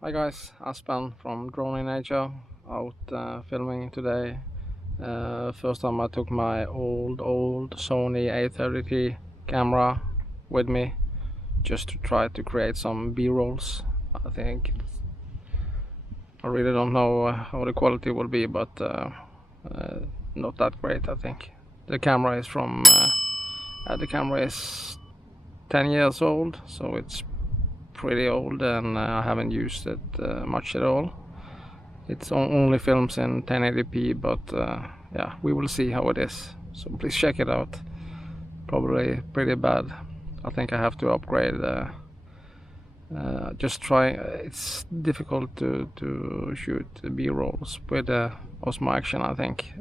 Hi guys, Aspen from Drone in Nature, out filming today. First time I took my old Sony A33 camera with me just to try to create some B-rolls. I really don't know how the quality will be, but not that great. I think the camera is the camera is 10 years old, so it's pretty old, and I haven't used it much at all. It's only films in 1080p, but yeah, we will see how it is. So please check it out. Probably pretty bad. I think I have to upgrade. Just try. It's difficult to shoot B-rolls with osmo action. I think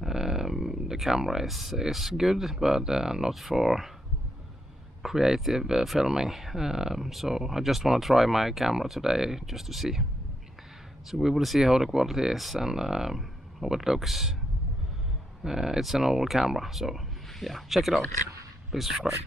the camera is good, but not for creative filming. So I just want to try my camera today just to see. So we will see how the quality is and how it looks. It's an old camera, so yeah, check it out. Please subscribe.